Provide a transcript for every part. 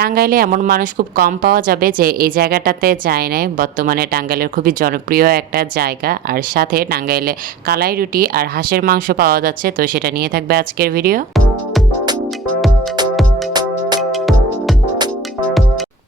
টাঙ্গাইলে এমন মানুষ খুব কম পাওয়া যাবে যে এই জায়গাটাতে যায় নাই। বর্তমানে টাঙ্গাইলের খুবই জনপ্রিয় একটা জায়গা। আর সাথে টাঙ্গাইলে কালাই রুটি আর হাঁসের মাংস পাওয়া যাচ্ছে। তো সেটা নিয়ে থাকবে আজকের ভিডিও।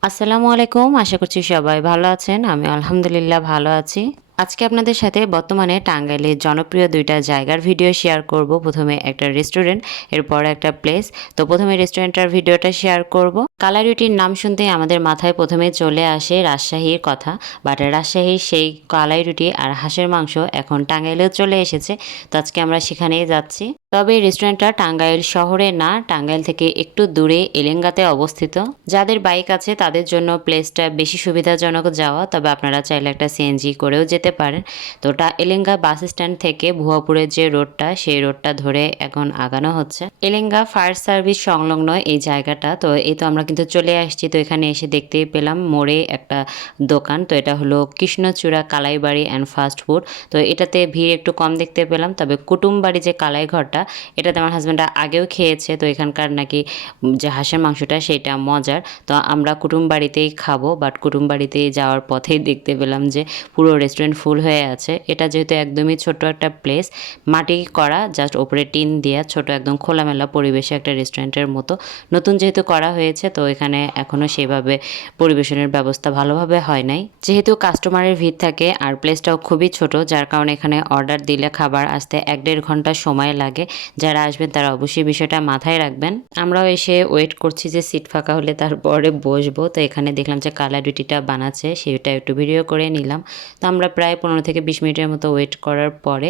আসসালামু আলাইকুম। আশা করছি সবাই ভালো আছেন। আমি আলহামদুলিল্লাহ ভালো আছি। আজকে আপনাদের সাথে বর্তমানে টাঙ্গাইলের জনপ্রিয় দুইটা জায়গার ভিডিও শেয়ার করব। প্রথমে একটা রেস্টুরেন্ট এরপর একটা প্লেস তো প্রথমে রেস্টুরেন্টটার ভিডিওটা শেয়ার করব। কালারুটির নাম শুনতে আমাদের মাথায় প্রথমে চলে আসে রাজশাহীর কথা। বাট রাজশাহীর সেই কালাই রুটি আর হাঁসের মাংস এখন টাঙ্গাইলেও চলে এসেছে। তো আজকে আমরা সেখানেই যাচ্ছি। তবে রেস্টুরেন্টটা টাঙ্গাইল শহরে না, টাঙ্গাইল থেকে একটু দূরে এলেঙ্গাতে অবস্থিত। যাদের বাইক আছে, তাদের জন্য প্লেসটা বেশি সুবিধাজনক যাওয়া, তবে আপনারা চাইলে একটা সিএনজি করেও যেতে পারেন। তো ওটা এলেঙ্গা বাস স্ট্যান্ড থেকে ভুয়াপুরের যে রোডটা, সেই রোডটা ধরে এখন আগানো হচ্ছে। এলেঙ্গা ফায়ার সার্ভিস সংলগ্ন এই জায়গাটা, তো এই তো আমরা কিন্তু চলে আসছি, তো এখানে এসে দেখতে পেলাম মোড়ে একটা দোকান, তো এটা হলো কৃষ্ণচূড়া কালাইবাড়ি অ্যান্ড ফাস্ট ফুড তো এটাতে ভিড় একটু কম দেখতে পেলাম, তবে কুটুমবাড়ি যে কালাই ঘরটা এটাতে আমার হাজব্যান্ডটা আগেও খেয়েছে, তো এখানকার নাকি যে হাঁসের মাংসটা সেটা মজার। তো আমরা কুটুম বাড়িতেই খাব বাট কুটুম বাড়িতে যাওয়ার পথেই দেখতে পেলাম যে পুরো রেস্টুরেন্ট ফুল হয়ে আছে। এটা যেহেতু একদমই ছোট একটা প্লেস মাটি করা জাস্ট ওপরে টিন দেওয়া ছোট একদম খোলামেলা পরিবেশে একটা রেস্টুরেন্টের মতো। নতুন যেহেতু করা হয়েছে, তো এখানে এখনও সেভাবে পরিবেশনের ব্যবস্থা ভালোভাবে হয় নাই। যেহেতু কাস্টমারের ভিড় থাকে, আর প্লেসটাও খুবই ছোট, যার কারণে এখানে অর্ডার দিলে খাবার আসতে এক দেড় ঘণ্টা সময় লাগে। যারা আসবেন তারা অবশ্যই বিষয়টা মাথায় রাখবেন। আমরাও এসে ওয়েট করছি যে সিট ফাঁকা হলে তারপরে বসবো। তো এখানে দেখলাম যে কালার রুটিটা বানাচ্ছে, সেটা একটু ভিডিও করে নিলাম। তো আমরা প্রায় পনেরো থেকে বিশ মিনিটের মতো ওয়েট করার পরে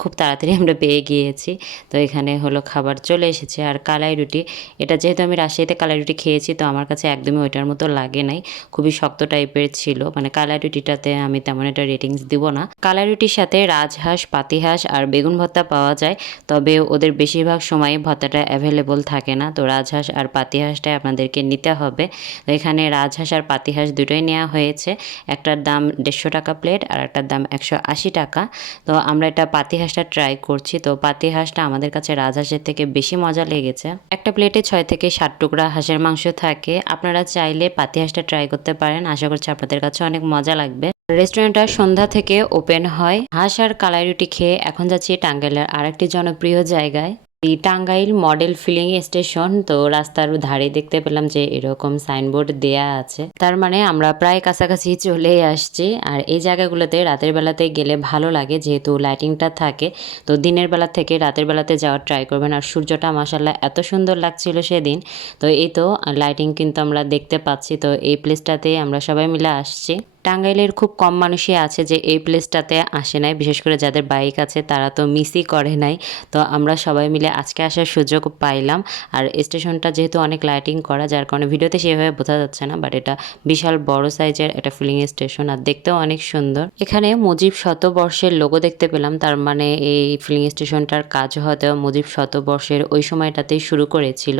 খুব তাড়াতাড়ি আমরা পেয়ে গিয়েছি। তো এখানে হলো খাবার চলে এসেছে। আর কালাই রুটি এটা যেহেতু আমি রাজশাহীতে কালাই রুটি খেয়েছি, তো আমার কাছে একদমই ওইটার মতো লাগে নাই। খুবই শক্ত টাইপের ছিল। মানে কালাই রুটিটাতে আমি তেমন একটা রেটিংস দিব না। কালাই রুটির সাথে রাজহাঁস, পাতিহাঁস আর বেগুন ভর্তা পাওয়া যায়। তবে ওদের বেশিরভাগ সময় ভর্তাটা অ্যাভেলেবল থাকে না। তো রাজহাঁস আর পাতিহাঁসটাই আপনাদেরকে নিতে হবে। তো এখানে রাজহাঁস আর পাতিহাঁস দুটোই নেওয়া হয়েছে। একটার দাম দেড়শো টাকা প্লেট আর একটার দাম একশো আশি টাকা। তো আমরা এটা পাতিহাঁসটা ট্রাই করছি। তো পাতিহাঁসটা আমাদের কাছে রাজহাঁসের থেকে বেশি মজা লেগেছে। একটা প্লেটে ছয় থেকে সাত টুকরা হাঁসের মাংস থাকে। আপনারা চাইলে পাতিহাঁসটা ট্রাই করতে পারেন। আশা করছি আপনাদের কাছে অনেক মজা লাগবে। রেস্টুরেন্টটা সন্ধ্যা থেকে ওপেন হয়। হাঁস আর কালাই রুটি খেয়ে এখন যাচ্ছি টাঙ্গাইলের আরেকটি জনপ্রিয় জায়গায়। এই টাঙ্গাইল মডেল ফিলিং স্টেশন, তো রাস্তার ধারে দেখতে পেলাম যে এরকম সাইনবোর্ড দেয়া আছে। তার মানে আমরা প্রায় কাছাকাছি চলে আসছি। আর এই জায়গাগুলোতে রাতের বেলাতে গেলে ভালো লাগে, যেহেতু লাইটিংটা থাকে। তো দিনের বেলা থেকে রাতের বেলাতে যাওয়ার ট্রাই করবেন। আর সূর্যটা মাসাল্লাহ এত সুন্দর লাগছিল সেদিন। তো এই তো লাইটিং কিন্তু আমরা দেখতে পাচ্ছি। তো এই প্লেসটাতে আমরা সবাই মিলে আসছি। টাঙ্গাইলের খুব কম মানুষই আছে যে এই প্লেসটাতে আসে নাই। বিশেষ করে যাদের বাইক আছে, তারা তো মিসই করে নাই। তো আমরা সবাই মিলে আজকে আসার সুযোগ পাইলাম। আর স্টেশনটা যেহেতু অনেক লাইটিং করা, যার কারণে ভিডিওতে সেভাবে বোঝা যাচ্ছে না বাট এটা বিশাল বড় সাইজের একটা ফিলিং স্টেশন আর দেখতেও অনেক সুন্দর। এখানে মুজিব শতবর্ষের লোগো দেখতে পেলাম, তার মানে এই ফিলিং স্টেশনটার কাজ হয়তো মুজিব শতবর্ষের ওই সময়টাতেই শুরু করেছিল।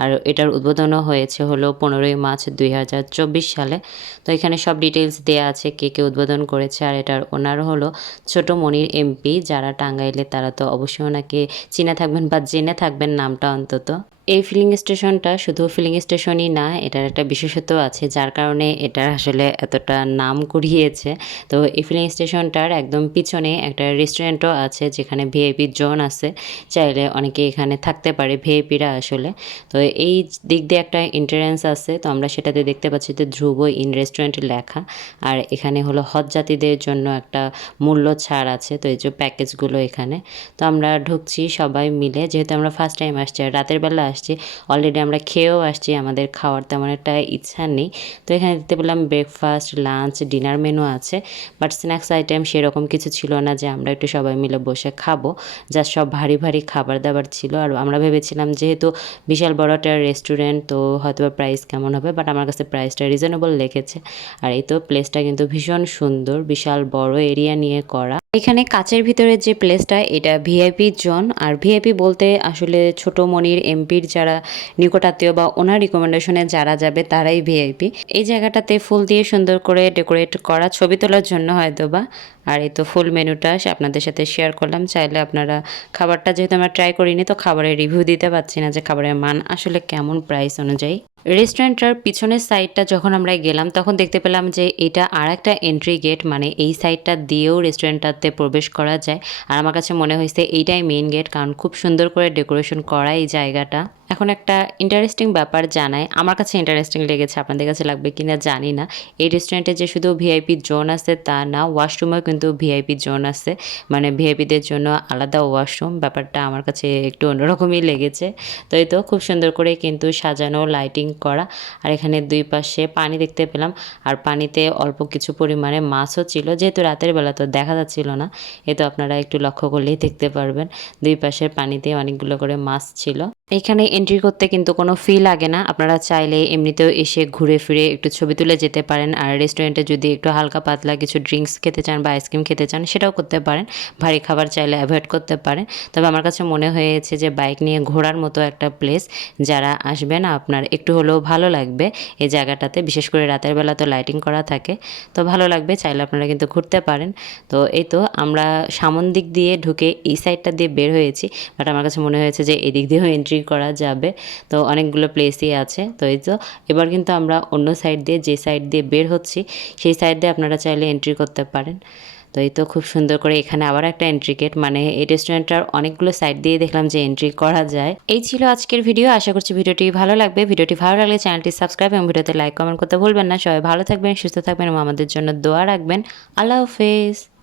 আর এটার উদ্বোধনও হয়েছে হলো পনেরোই মার্চ দুই হাজার চব্বিশ সালে। তো এখানে সব ডিটেলস দেয়া আছে, কে কে উদ্বোধন করেছে, আর এটার ওনার হলো ছোট মনির এমপি যারা টাঙ্গাইলে, তারা তো অবশ্যই ওনাকে চিনে থাকবেন বা জেনে থাকবেন নামটা অন্তত। এই ফিলিং স্টেশনটা শুধু ফিলিং স্টেশনই না, এটার একটা বিশেষত্ব আছে, যার কারণে এটার আসলে এতটা নাম কুড়িয়েছে। তো এই ফিলিং স্টেশনটার একদম পিছনে একটা রেস্টুরেন্টও আছে, যেখানে ভিআইপি জোন আছে। চাইলে অনেকে এখানে থাকতে পারে ভিআইপিরা আসলে। তো এই দিক দিয়ে একটা এন্ট্রান্স আছে, তো আমরা সেটাতে দেখতে পাচ্ছি যে ধ্রুব ইন রেস্টুরেন্ট লেখা। আর এখানে হলো হজ জাতিদের জন্য একটা মূল্য ছাড় আছে, তো এই যে প্যাকেজগুলো এখানে। তো আমরা ঢুকছি সবাই মিলে, যেহেতু আমরা ফার্স্ট টাইম আসছি, আর রাতের বেলা আসছি। অলরেডি আমরা খেয়েও আসছি, আমাদের খাওয়ার তেমন একটা ইচ্ছা নেই। তো এখানে দেখতে পেলাম ব্রেকফাস্ট লাঞ্চ ডিনার মেনু আছে। বাট স্ন্যাক্স আইটেম সেরকম কিছু ছিল না যে আমরা একটু সবাই মিলে বসে খাব। যা সব ভারী ভারী খাবার দাবার ছিল। আর আমরা ভেবেছিলাম যেহেতু বিশাল বড় একটা রেস্টুরেন্ট তো হয়তো প্রাইস কেমন হবে? বাট আমার কাছে প্রাইসটা রিজনেবল লেগেছে। আর এই তো প্লেসটা কিন্তু ভীষণ সুন্দর, বিশাল বড় এরিয়া নিয়ে করা। এখানে কাচের ভিতরে যে প্লেসটা এটা ভিআইপি জোন আর ভিআইপি বলতে আসলে ছোট মনির এমপির যারা নিকটাত্মীয় বা ওনার রিকমেন্ডেশনে যারা যাবে, তারাই ভিআইপি এই জায়গাটাতে ফুল দিয়ে সুন্দর করে ডেকোরেট করা, ছবি তোলার জন্য হয়তো বা আর এই তো ফুল মেনুটা আপনাদের সাথে শেয়ার করলাম। চাইলে আপনারা খাবারটা যেহেতু আমরা ট্রাই করিনি, তো খাবারের রিভিউ দিতে পারছি না যে খাবারের মান আসলে কেমন প্রাইস অনুযায়ী। রেস্টুরেন্টটার পিছনের সাইডটা যখন আমরা গেলাম, তখন দেখতে পেলাম যে এটা আর একটা এন্ট্রি গেট মানে এই সাইডটা দিয়েও রেস্টুরেন্টটাতে প্রবেশ করা যায়। আর আমার কাছে মনে হয়েছে এইটাই মেইন গেট কারণ খুব সুন্দর করে ডেকোরেশন করা এই জায়গাটা। এখন একটা ইন্টারেস্টিং ব্যাপার জানাই। আমার কাছে ইন্টারেস্টিং লেগেছে, আপনাদের কাছে লাগবে কি না জানি না। এই রেস্টুরেন্টে যে শুধু ভিআইপি জোন আছে, তা না ওয়াশরুমেও কিন্তু ভিআইপি জোন আছে। মানে ভিআইপিদের জন্য আলাদা ওয়াশরুম ব্যাপারটা আমার কাছে একটু অন্যরকমই লেগেছে। তো এই তো, খুব সুন্দর করে কিন্তু সাজানো লাইটিং করা। আর এখানে দুই পাশে পানি দেখতে পেলাম। আর পানিতে অল্প কিছু পরিমাণে মাছও ছিল। যেহেতু রাতের বেলা তো দেখা যাচ্ছিল না, এ তো আপনারা একটু লক্ষ্য করলেই দেখতে পারবেন। দুই পাশের পানিতে অনেকগুলো করে মাছ ছিল। এখানে এন্ট্রি করতে কিন্তু কোনো ফি লাগে না। আপনারা চাইলে এমনিতেও এসে ঘুরে ফিরে একটু ছবি তুলে যেতে পারেন। আর রেস্টুরেন্টে যদি একটু হালকা পাতলা কিছু ড্রিঙ্কস খেতে চান বা আইসক্রিম খেতে চান, সেটাও করতে পারেন। ভারী খাবার চাইলে অ্যাভয়েড করতে পারেন। তবে আমার কাছে মনে হয়েছে যে বাইক নিয়ে ঘোরার মতো একটা প্লেস যারা আসবেন আপনার একটু হলেও ভালো লাগবে। এই জায়গাটাতে, বিশেষ করে রাতের বেলা তো লাইটিং করা থাকে। তো ভালো লাগবে, চাইলে আপনারা কিন্তু ঘুরতে পারেন। তো এই তো, আমরা সামন দিক দিয়ে ঢুকে এই সাইডটা দিয়ে বের হয়েছি। বাট আমার কাছে মনে হয়েছে যে এদিক দিয়েও এন্ট্রি করা যাবে। তো অনেকগুলো প্লেসই আছে। তো এই তো এবার কিন্তু আমরা অন্য সাইড দিয়ে, যে সাইড দিয়ে বের হচ্ছি, সেই সাইড দিয়ে আপনারা চাইলে এন্ট্রি করতে পারেন। তো এই তো খুব সুন্দর করে এখানে আবার একটা এন্ট্রি গেট মানে এই রেস্টুরেন্টটার অনেকগুলো সাইড দিয়ে দেখলাম যে এন্ট্রি করা যায়। এই ছিল আজকের ভিডিও আশা করছি ভিডিওটি ভালো লাগবে। ভিডিওটি ভালো লাগলে চ্যানেলটি সাবস্ক্রাইব এবং ভিডিওতে লাইক কমেন্ট করতে ভুলবেন না। সবাই ভালো থাকবেন, সুস্থ থাকবেন এবং আমাদের জন্য দোয়া রাখবেন। আল্লাহ হাফেজ।